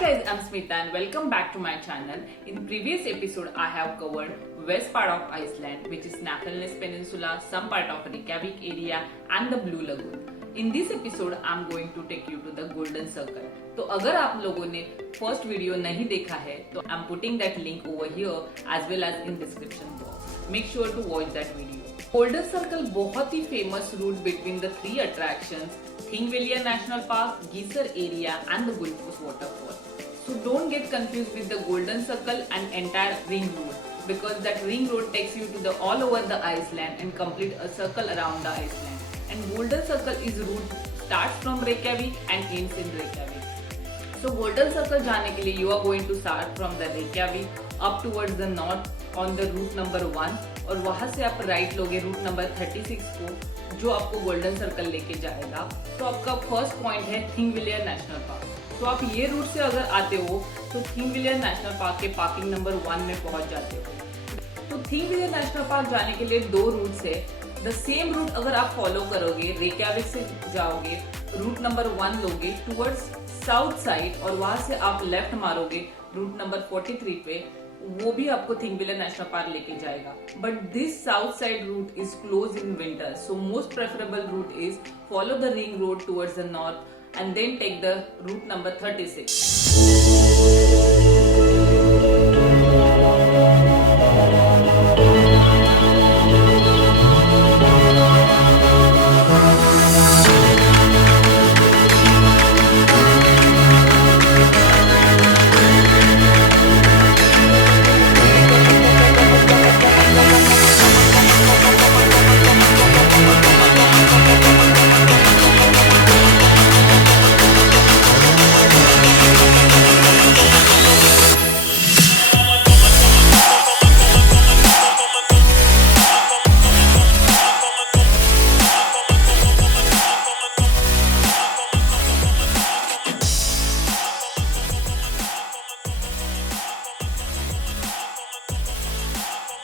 guys, I'm Smita and welcome back to my channel. In previous episode, I have covered west part of Iceland, which is Snaefellsnes Peninsula, some part of Reykjavik area and the Blue Lagoon. In this episode, I'm going to take you to the Golden Circle. तो अगर आप लोगों ने first video नहीं देखा है तो I'm putting that link over here as well as in description box. Make sure to watch that video. Golden Circle बहुत ही famous route between the three attractions, Thingvellir National Park, Geysir area and the Gullfoss waterfall. So don't get confused with the Golden Circle and entire ring road because that ring road takes you to the all over the Iceland and complete a circle around the Iceland. And Golden Circle is route starts from Reykjavik and ends in Reykjavik. So Golden Circle जाने के लिए you are going to start from the Reykjavik up towards the north on the route number 1 और वहाँ से आप right लोगे root number 36 को जो आपको गोल्डन सर्कल लेके जाएगा. तो आपका फर्स्ट पॉइंट है थिंगविलियर नेशनल पार्क. तो आप ये रूट से अगर आते हो तो थिंगविलियर नेशनल पार्क के पार्किंग नंबर 1 में पहुंच जाते हो. तो थिंगविलियर नेशनल पार्क जाने के लिए दो रूट्स है. द सेम रूट अगर आप फॉलो करोगे रेक्याविक से जाओगे रूट नंबर 1 लोगे टुवर्ड्स साउथ साइड और वहां से आप लेफ्ट मारोगे रूट नंबर 43 पे वो भी आपको थिंगविलियर नेशनल पार्क लेके जाएगा. But this south side route is close in winter so most preferable route is follow the ring road towards the north and then take the route number 36.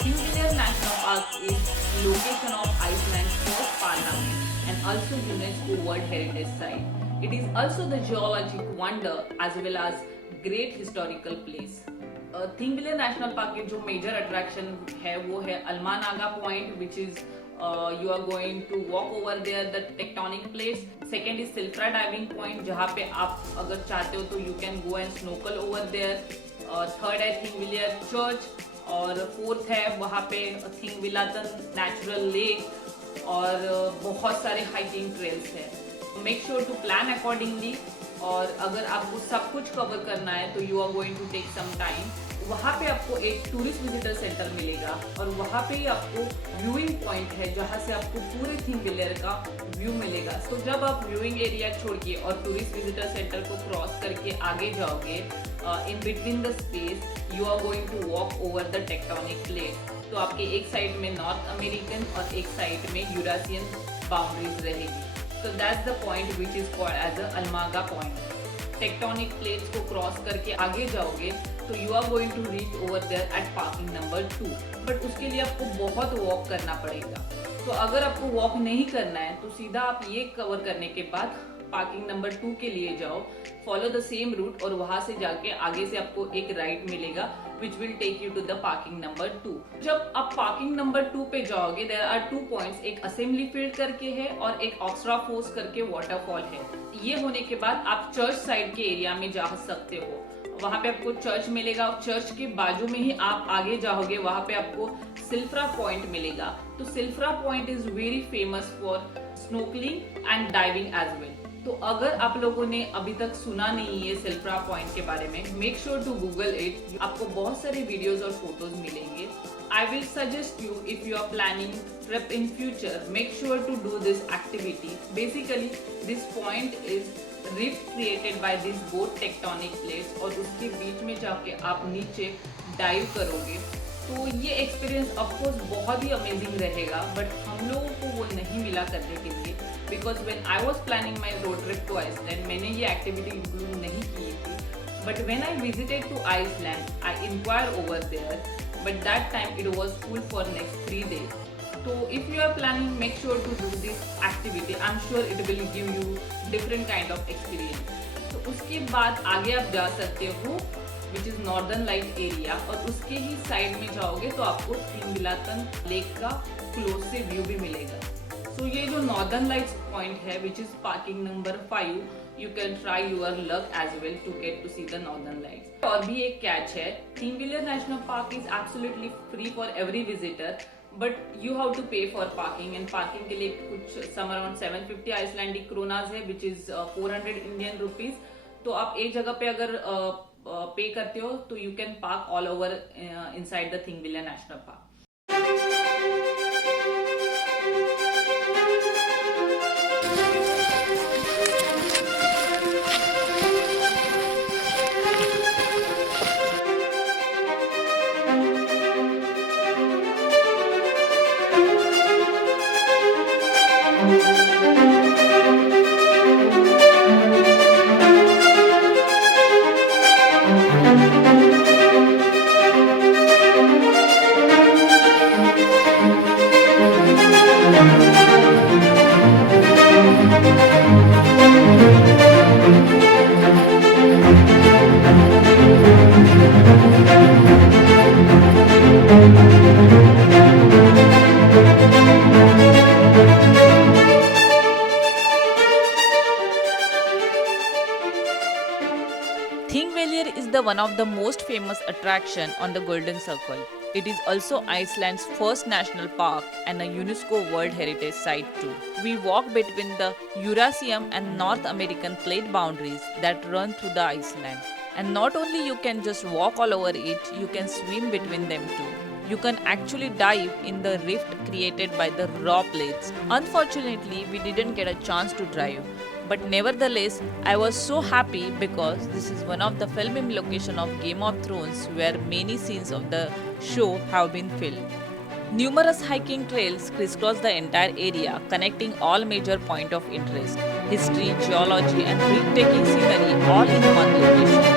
Thingvellir National Park is location of Iceland's first parliament and also UNESCO World Heritage Site. It is also the geologic wonder as well as great historical place. Thingvellir National Park के जो major attraction है वो है Almanaga Point, which is you are going to walk over there the tectonic plates. Second is Silfra Diving Point जहाँ पे आप अगर चाहते हो तो you can go and snorkel over there. Third है Thingvellir Church और फोर्थ है वहाँ पे थिंगविलातन नेचुरल लेक और बहुत सारे हाइकिंग ट्रेल्स हैं. Make sure to plan accordingly और अगर आपको सब कुछ कवर करना है तो you are going to take some time. वहाँ पे आपको एक टूरिस्ट विजिटर सेंटर मिलेगा और वहाँ पे ही आपको व्यूइंग पॉइंट है जहाँ से आपको पूरे थिंगविलियर का व्यू मिलेगा. तो जब आप व्यूइंग एरिया छोड़ के और टूरिस्ट विजिटर सेंटर को क्रॉस करके आगे जाओगे in between the space you are going to walk over the tectonic plate. तो आपके एक साइड में नॉर्थ अमेरिकन और एक साइड में यूरासियन बाउंड्रीज रहेगी. So that's the point which is called as the Almaga point. Tectonic plates को cross करके आगे जाओगे तो you are going to reach over there at parking number 2. But उसके लिए आपको बहुत वॉक करना पड़ेगा. तो अगर आपको वॉक नहीं करना है तो सीधा आप ये कवर करने के बाद पार्किंग नंबर 2 के लिए जाओ. फॉलो द सेम रूट और वहां से जाके आगे से आपको एक राइट मिलेगा which will take you to the parking number 2. जब आप पार्किंग नंबर 2 पे जाओगे there are 2 points. एक असेंबली फील्ड करके है और एक ऑक्सरा फोर्स करके वाटरफॉल है. ये होने के बाद आप चर्च साइड के एरिया में जा सकते हो. वहां पे आपको चर्च मिलेगा. चर्च के बाजू में ही आप आगे जाओगे वहां पे आपको सिल्फ्रा पॉइंट मिलेगा. तो Silfra point is very famous for snorkelling and diving as well. तो अगर आप लोगों ने अभी तक सुना नहीं है सिल्फ्रा पॉइंट के बारे में make sure to Google it. आपको बहुत सारे वीडियोस और फोटोज मिलेंगे. I will suggest you if you are planning trip in future make sure to do this activity. Basically this point is rift created by this both tectonic plates और उसके बीच में जाके आप नीचे डाइव करोगे. तो ये एक्सपीरियंस ऑफकोर्स बहुत ही अमेजिंग रहेगा. बट हम लोगों को वो नहीं मिला करने के लिए because when I was planning my road trip to Iceland मैंने ये एक्टिविटी इंक्लूड नहीं की थी. But when I visited to Iceland I inquire over there but that time it was full for next 3 days. तो if you are planning make sure to do this activity. I am sure it will give you different kind of experience. तो उसके बाद आगे आप जा सकते हो which is northern light area, और उसके ही साइड में जाओगे तो आपको थिंगविलातन लेक का क्लोज से व्यू भी मिलेगा। सो ये जो नॉर्दर्न लाइट्स पॉइंट है which is parking number 5, you can try your luck as well to get to see the northern lights. और भी एक कैच है, Thingvellir national park is absolutely free for every visitor, but you have to pay for parking, and parking के लिए कुछ some around 750 Icelandic क्रोनास है which is 400 Indian rupees. तो आप एक जगह पे अगर पे करते हो तो you can park all over inside the Thingvellir national park. Thingvellir is the one of the most famous attraction on the Golden Circle. It is also Iceland's first national park and a UNESCO World Heritage Site too. We walk between the Eurasian and North American plate boundaries that run through the Iceland. And not only you can just walk all over it, you can swim between them too. You can actually dive in the rift created by the raw plates. Unfortunately, we didn't get a chance to dive. But nevertheless, I was so happy because this is one of the filming location of Game of Thrones where many scenes of the show have been filmed. Numerous hiking trails crisscross the entire area, connecting all major points of interest, history, geology and breathtaking scenery all in one location.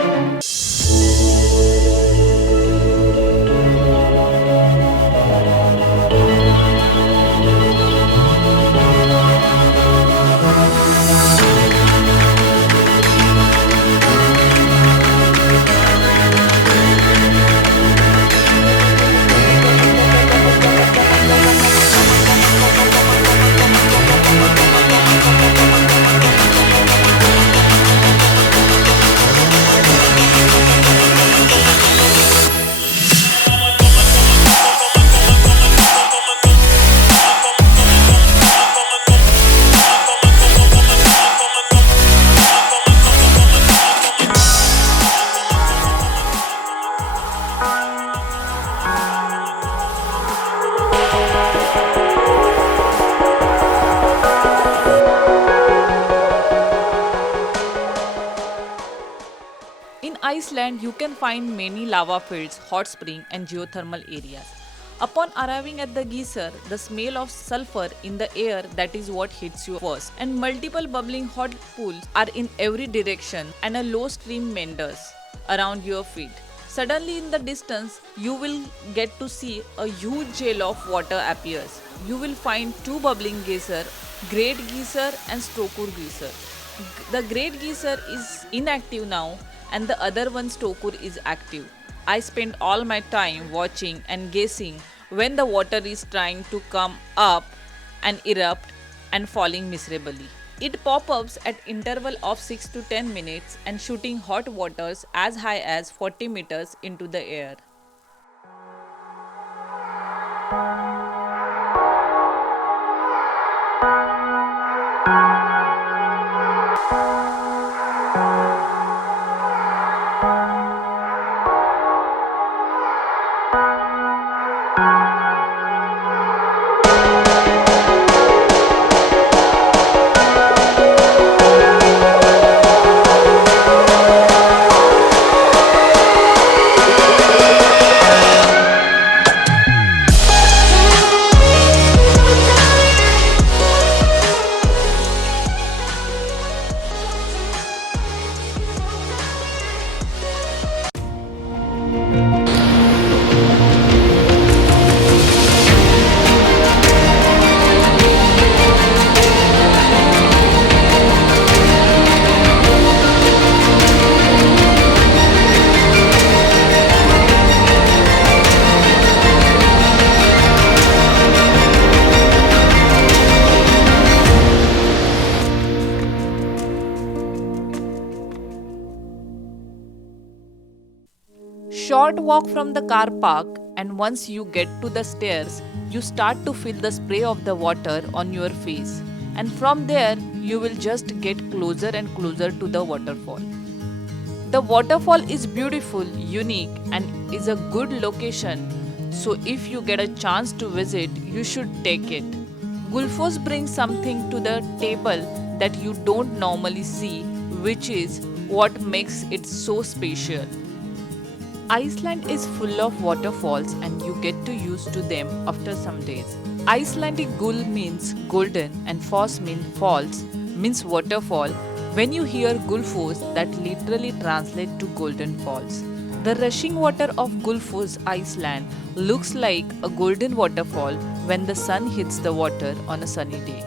In Iceland, you can find many lava fields, hot springs, and geothermal areas. Upon arriving at the geyser, the smell of sulfur in the air that is what hits you first, and multiple bubbling hot pools are in every direction, and a low stream meanders around your feet. Suddenly, in the distance, you will get to see a huge gel of water appears. You will find two bubbling geyser, Great Geyser and Stokur Geyser. The Great Geyser is inactive now, and the other one Stokur is active. I spend all my time watching and guessing when the water is trying to come up and erupt and falling miserably. It pop-ups at interval of 6 to 10 minutes and shooting hot waters as high as 40 meters into the air. short walk from the car park, and once you get to the stairs, you start to feel the spray of the water on your face. And from there, you will just get closer and closer to the waterfall. The waterfall is beautiful, unique, and is a good location. So if you get a chance to visit, you should take it. Gulfos brings something to the table that you don't normally see, which is what makes it so special. Iceland is full of waterfalls and you get to used to them after some days. Icelandic gul means golden and foss means falls means waterfall. When you hear Gulfos, that literally translates to golden falls. The rushing water of Gulfos, Iceland looks like a golden waterfall when the sun hits the water on a sunny day.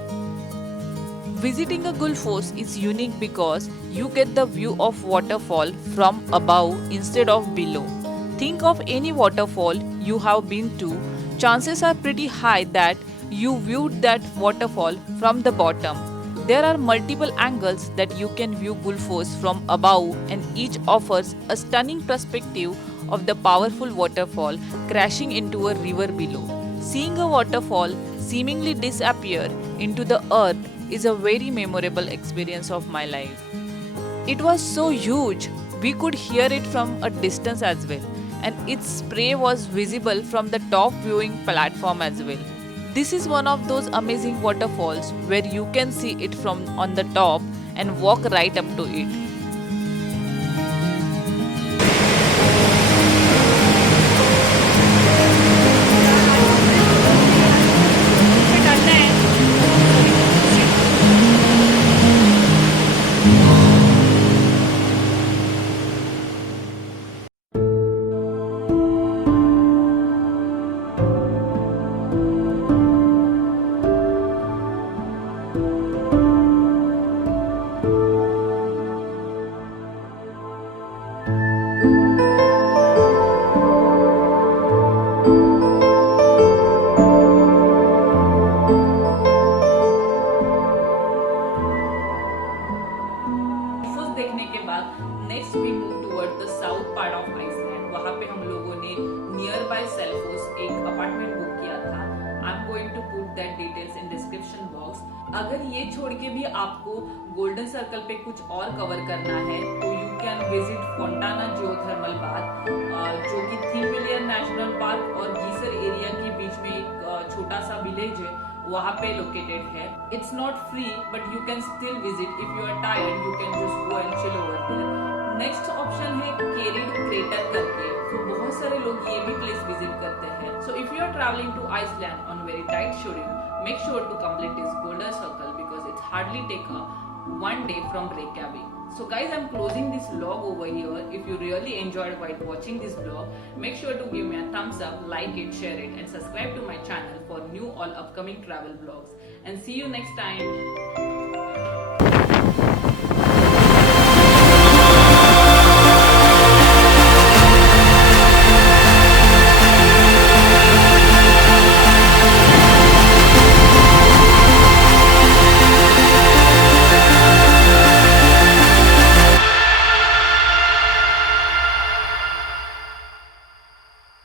Visiting a Gulfos is unique because you get the view of waterfall from above instead of below. Think of any waterfall you have been to, chances are pretty high that you viewed that waterfall from the bottom. There are multiple angles that you can view Gulfos from above, and each offers a stunning perspective of the powerful waterfall crashing into a river below. Seeing a waterfall seemingly disappear into the earth is a very memorable experience of my life. It was so huge, we could hear it from a distance as well, and its spray was visible from the top viewing platform as well. This is one of those amazing waterfalls where you can see it from on the top and walk right up to it. Gulfos देखने के बाद next we move toward the south part of Iceland. वहां पे हम लोगों ने near by Celphos एक apartment book किया था. I am going to put that details in description box. अगर ये छोड़ के भी आपको गोल्डन सर्कल पे कुछ और कवर करना है तो you can visit Fontana geothermal bath, जो कि थिम्बेलियर नेशनल पार्क और गीसर एरिया के बीच में एक छोटा सा विलेज है, वहाँ पे लोकेटेड है. It's not free but you can still visit. If you are tired you can just go and chill over there. Next option है केरिड क्रेटर करके. तो बहुत सारे लोग ये भी प्लेस विजिट करते हैं. So if you are travelling to Iceland on very tight schedule, make sure to complete this golden circle because it's hardly take a one day from Reykjavik. So guys, I'm closing this vlog over here. If you really enjoyed while watching this vlog, make sure to give me a thumbs up, like it, share it, and subscribe to my channel for new all upcoming travel vlogs. And see you next time.